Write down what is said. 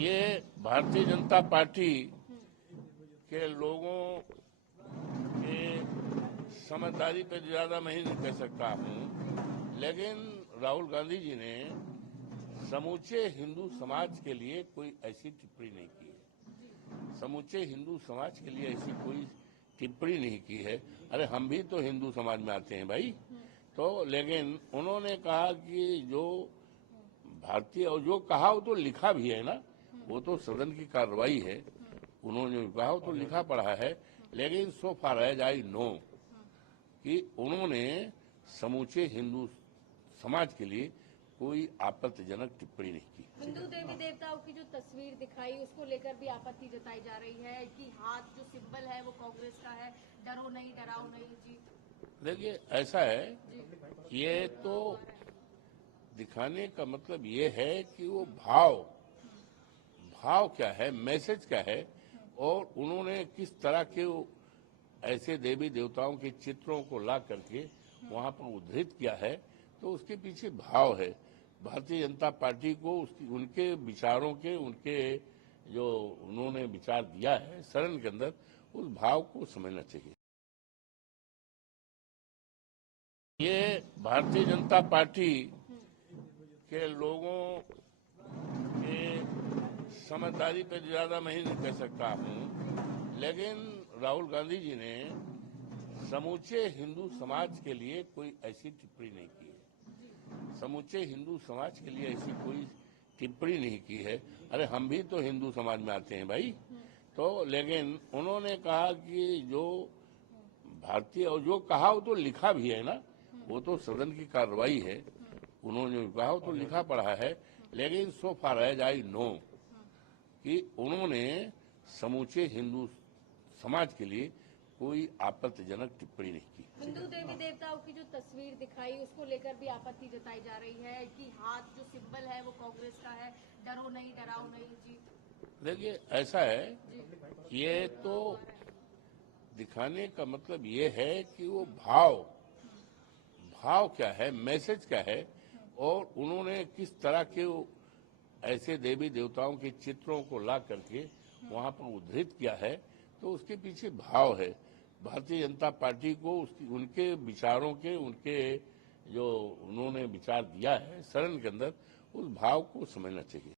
ये भारतीय जनता पार्टी के लोगों के समझदारी पे ज्यादा मैं ही नहीं कह सकता हूँ, लेकिन राहुल गांधी जी ने समूचे हिंदू समाज के लिए कोई ऐसी टिप्पणी नहीं की है। समूचे हिंदू समाज के लिए ऐसी कोई टिप्पणी नहीं की है। अरे हम भी तो हिंदू समाज में आते हैं भाई। तो लेकिन उन्होंने कहा कि जो भारतीय, और जो कहा वो तो लिखा भी है ना, वो तो सदन की कार्रवाई है। उन्होंने जो कहा वो तो लिखा पढ़ा है। लेकिन सो फार एज आई नो कि उन्होंने समूचे हिंदू समाज के लिए कोई आपत्तिजनक टिप्पणी नहीं की। हिंदू देवी देवताओं की जो तस्वीर दिखाई उसको लेकर भी आपत्ति जताई जा रही है कि हाथ जो सिंबल है वो कांग्रेस का है, डरो नहीं डराओ नहीं जीत। देखिए ऐसा है, ये तो दिखाने का मतलब ये है कि वो भाव भाव क्या है, मैसेज क्या है, और उन्होंने किस तरह के ऐसे देवी देवताओं के चित्रों को ला करके वहां पर उद्धृत किया है। तो उसके पीछे भाव है। भारतीय जनता पार्टी को उनके विचारों के, उनके जो उन्होंने विचार दिया है सदन के अंदर, उस भाव को समझना चाहिए। ये भारतीय जनता पार्टी के लोगों के समझदारी पे ज्यादा मैं ही नहीं कह सकता हूँ, लेकिन राहुल गांधी जी ने समूचे हिंदू समाज के लिए कोई ऐसी टिप्पणी नहीं की है। समूचे हिंदू समाज के लिए ऐसी कोई टिप्पणी नहीं की है। अरे हम भी तो हिंदू समाज में आते हैं भाई। तो लेकिन उन्होंने कहा कि जो भारतीय, और जो कहा वो तो लिखा भी है ना, वो तो सदन की कार्रवाई है। उन्होंने जो कहा वो तो लिखा पढ़ा है। लेकिन सो फार एज आई नो कि उन्होंने समूचे हिंदू समाज के लिए कोई आपत्तिजनक टिप्पणी नहीं की। हिंदू देवी देवताओं की जो तस्वीर दिखाई उसको लेकर भी आपत्ति जताई जा रही है कि हाथ जो सिंबल है वो कांग्रेस का है, डरो नहीं डराओ नहीं जीत। देखिए ऐसा है, ये तो दिखाने का मतलब ये है कि वो भाव क्या है, मैसेज क्या है, और उन्होंने किस तरह के ऐसे देवी देवताओं के चित्रों को ला करके वहां पर उद्धृत किया है। तो उसके पीछे भाव है। भारतीय जनता पार्टी को उनके विचारों के, उनके जो उन्होंने विचार दिया है सदन के अंदर, उस भाव को समझना चाहिए।